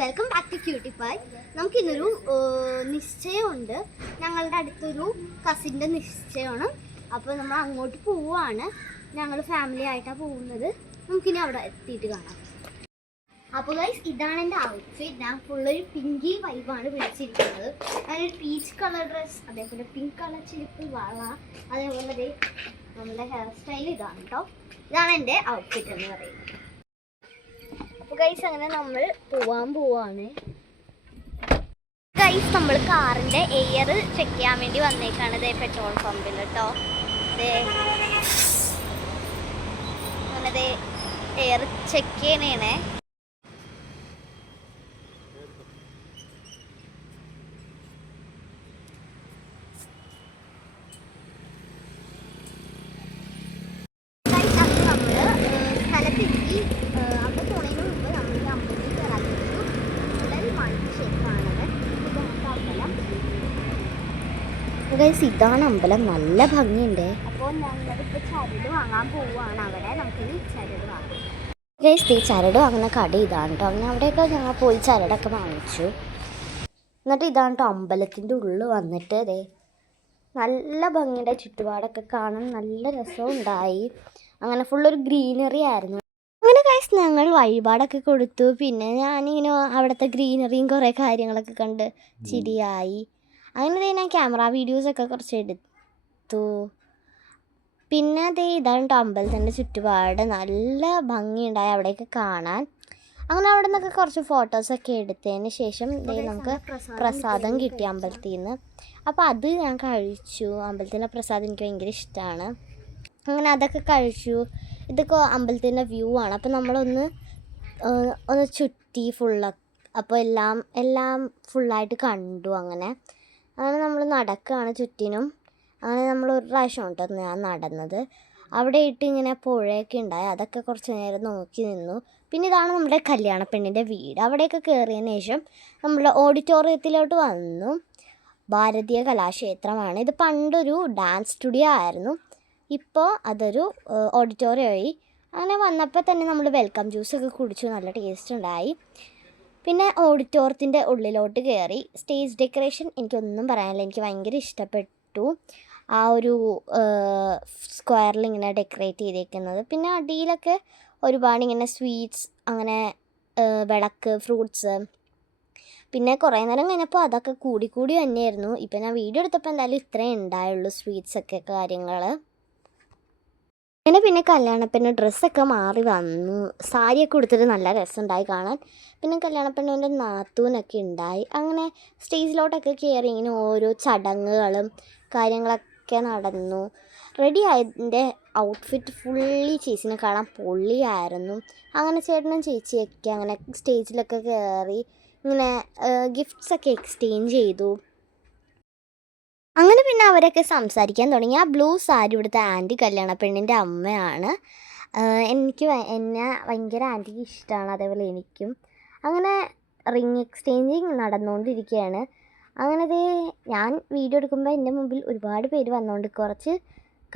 Welcome back to ക്യൂട്ടിഫൈ. നമുക്കിന്നൊരു നിശ്ചയമുണ്ട്. ഞങ്ങളുടെ അടുത്തൊരു കസിൻ്റെ നിശ്ചയമാണ്. അപ്പോൾ നമ്മൾ അങ്ങോട്ട് പോവുകയാണ്. ഞങ്ങൾ ഫാമിലി ആയിട്ടാണ് പോകുന്നത്. നമുക്കിനി അവിടെ എത്തിയിട്ട് കാണാം. അപ്പോൾ ഗൈസ്, ഇതാണ് എൻ്റെ ഔട്ട്ഫിറ്റ്. ഞാൻ ഫുള്ളൊരു പിങ്കി വൈബാണ് പിടിച്ചിരിക്കുന്നത്. അതിനൊരു പീച്ച് കളർ ഡ്രസ്സ്, അതേപോലെ പിങ്ക് കളർ ചെരുപ്പ്, വള, അതേപോലെ നമ്മുടെ ഹെയർ സ്റ്റൈൽ ഇതാണ് കേട്ടോ. ഇതാണ് എൻ്റെ ഔട്ട്ഫിറ്റ് എന്ന് പറയുന്നത്. അപ്പോൾ ഗൈസ്, അങ്ങനെ നമ്മൾ പോവാണ്. ഗൈസ്, നമ്മൾ കാറിൻ്റെ എയർ ചെക്ക് ചെയ്യാൻ വേണ്ടി വന്നേക്കാണ്. പെട്രോൾ പമ്പിൽ കേട്ടോ. അങ്ങനെ എയർ ചെക്ക് ചെയ്യണേ. ഗൈസ്, ഇതാണ് അമ്പലം. നല്ല ഭംഗിയുണ്ട്. അപ്പോൾ ഞങ്ങളിപ്പോൾ ചരട് വാങ്ങാൻ പോവുകയാണ്. അവിടെ നമുക്കിനി ചരട് വാങ്ങാം. ഗൈസ്, ഈ ചരട് വാങ്ങുന്ന കട ഇതാണ് കേട്ടോ. അങ്ങനെ അവിടെയൊക്കെ ഞങ്ങൾ പോയി ചരടൊക്കെ വാങ്ങിച്ചു. എന്നിട്ട് ഇതാണ് കേട്ടോ അമ്പലത്തിൻ്റെ ഉള്ളിൽ വന്നിട്ട് നല്ല ഭംഗിയുടെ ചുറ്റുപാടൊക്കെ കാണാൻ നല്ല രസവും ഉണ്ടായി. അങ്ങനെ ഫുള്ളൊരു ഗ്രീനറി ആയിരുന്നു. അങ്ങനെ ഗൈസ്, ഞങ്ങൾ വഴിപാടൊക്കെ കൊടുത്തു. പിന്നെ ഞാനിങ്ങനെ അവിടുത്തെ ഗ്രീനറിയും കുറേ കാര്യങ്ങളൊക്കെ കണ്ട് ചിരിയായി. അങ്ങനെ ഞാൻ ക്യാമറ വീഡിയോസൊക്കെ കുറച്ച് എടുത്തു. പിന്നെ ഇതാണ് കേട്ടോ അമ്പലത്തിൻ്റെ ചുറ്റുപാട്. നല്ല ഭംഗിയുണ്ടായി അവിടെയൊക്കെ കാണാൻ. അങ്ങനെ അവിടെ നിന്നൊക്കെ കുറച്ച് ഫോട്ടോസൊക്കെ എടുത്തതിന് ശേഷം നമുക്ക് പ്രസാദം കിട്ടി അമ്പലത്തിൽ നിന്ന്. അപ്പോൾ അത് ഞാൻ കഴിച്ചു. അമ്പലത്തിൻ്റെ പ്രസാദം എനിക്ക് ഭയങ്കര ഇഷ്ടമാണ്. അങ്ങനെ അതൊക്കെ കഴിച്ചു. ഇതൊക്കെ അമ്പലത്തിൻ്റെ വ്യൂ ആണ്. അപ്പോൾ നമ്മളൊന്ന് ചുറ്റി ഫുള്ളൊക്കെ. അപ്പോൾ എല്ലാം ഫുള്ളായിട്ട് കണ്ടു. അങ്ങനെ നമ്മൾ നടക്കുകയാണ് ചുറ്റിനും. അങ്ങനെ നമ്മൾ ഒരു പ്രാവശ്യം കേട്ടോ ഞാൻ നടന്നത്. അവിടെ ഇട്ട് ഇങ്ങനെ പുഴയൊക്കെ ഉണ്ടായി. അതൊക്കെ കുറച്ച് നേരം നോക്കി നിന്നു. പിന്നെ ഇതാണ് നമ്മുടെ കല്യാണ പെണ്ണിൻ്റെ വീട്. അവിടെയൊക്കെ കയറിയതിന് ശേഷം നമ്മൾ ഓഡിറ്റോറിയത്തിലോട്ട് വന്നു. ഭാരതീയ കലാക്ഷേത്രമാണ്. ഇത് പണ്ടൊരു ഡാൻസ് സ്റ്റുഡിയോ ആയിരുന്നു. ഇപ്പോൾ അതൊരു ഓഡിറ്റോറിയമായി. അങ്ങനെ വന്നപ്പോൾ തന്നെ നമ്മൾ വെൽക്കം ജ്യൂസൊക്കെ കുടിച്ചു. നല്ല ടേസ്റ്റ് ഉണ്ടായി. പിന്നെ ഓഡിറ്റോറിയത്തിൻ്റെ ഉള്ളിലോട്ട് കയറി. സ്റ്റേജ് ഡെക്കറേഷൻ എനിക്കൊന്നും പറയാനില്ല. എനിക്ക് ഭയങ്കര ഇഷ്ടപ്പെട്ടു ആ ഒരു സ്ക്വയറിൽ ഇങ്ങനെ ഡെക്കറേറ്റ് ചെയ്തേക്കുന്നത്. പിന്നെ അടിയിലൊക്കെ ഒരുപാട് ഇങ്ങനെ സ്വീറ്റ്സ്, അങ്ങനെ വിളക്ക്, ഫ്രൂട്ട്സ്. പിന്നെ കുറേ നേരം കഴിഞ്ഞപ്പോൾ അതൊക്കെ കൂടി തന്നെയായിരുന്നു. ഇപ്പം ഞാൻ വീഡിയോ എടുത്തപ്പോൾ എന്തായാലും ഇത്രേ ഉണ്ടായുള്ളൂ, സ്വീറ്റ്സൊക്കെ കാര്യങ്ങൾ. അങ്ങനെ പിന്നെ കല്യാണപ്പെണ്ണ് ഡ്രസ്സൊക്കെ മാറി വന്നു. സാരിയൊക്കെ കൊടുത്തിട്ട് നല്ല രസമുണ്ടായി കാണാൻ. പിന്നെ കല്യാണപ്പെണ്ണിൻ്റെ നാത്തൂനൊക്കെ ഉണ്ടായി. അങ്ങനെ സ്റ്റേജിലോട്ടൊക്കെ കയറി ഇങ്ങനെ ഓരോ ചടങ്ങുകളും കാര്യങ്ങളൊക്കെ നടന്നു. റെഡി ആയതിൻ്റെ ഔട്ട്ഫിറ്റ് ഫുള്ളി ചേച്ചിനെ കാണാൻ പൊള്ളിയായിരുന്നു. അങ്ങനെ ചേട്ടനും ചേച്ചിയൊക്കെ അങ്ങനെ സ്റ്റേജിലൊക്കെ കയറി ഇങ്ങനെ ഗിഫ്റ്റ്സൊക്കെ എക്സ്ചേഞ്ച് ചെയ്തു. അങ്ങനെ പിന്നെ അവരൊക്കെ സംസാരിക്കാൻ തുടങ്ങി. ആ ബ്ലൂ സാരി ഇവിടുത്തെ ആൻറ്റി കല്യാണ പെണ്ണിൻ്റെ അമ്മയാണ്. എന്നെ ഭയങ്കര ആൻറ്റിക്ക് ഇഷ്ടമാണ്, അതേപോലെ എനിക്കും. അങ്ങനെ റിങ് എക്സ്ചേഞ്ചിങ് നടന്നുകൊണ്ടിരിക്കുകയാണ്. അങ്ങനെ ഞാൻ വീഡിയോ എടുക്കുമ്പോൾ എൻ്റെ മുമ്പിൽ ഒരുപാട് പേര് വന്നുകൊണ്ട് കുറച്ച്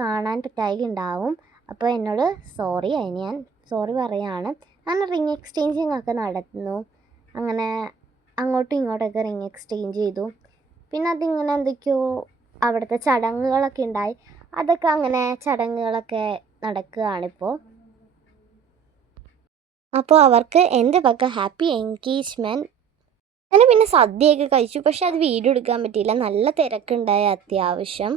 കാണാൻ പറ്റായികയുണ്ടാവും. അപ്പോൾ എന്നോട് അതിന് ഞാൻ സോറി പറയുകയാണ്. അങ്ങനെ റിങ് എക്സ്ചേഞ്ചിങ് ഒക്കെ നടന്നു. അങ്ങനെ അങ്ങോട്ടും ഇങ്ങോട്ടൊക്കെ റിങ് എക്സ്ചേഞ്ച് ചെയ്തു. പിന്നെ അതിങ്ങനെ എന്തൊക്കെയോ അവിടുത്തെ ചടങ്ങുകളൊക്കെ ഉണ്ടായി. അതൊക്കെ അങ്ങനെ ചടങ്ങുകളൊക്കെ നടക്കുകയാണിപ്പോൾ. അപ്പോൾ അവർക്ക് എൻ്റെ പക്ക ഹാപ്പി എൻഗേജ്മെൻറ്റ്. അങ്ങനെ പിന്നെ സദ്യയൊക്കെ കഴിച്ചു. പക്ഷെ അത് വീഡിയോ എടുക്കാൻ പറ്റിയില്ല. നല്ല തിരക്കുണ്ടായി അത്യാവശ്യം.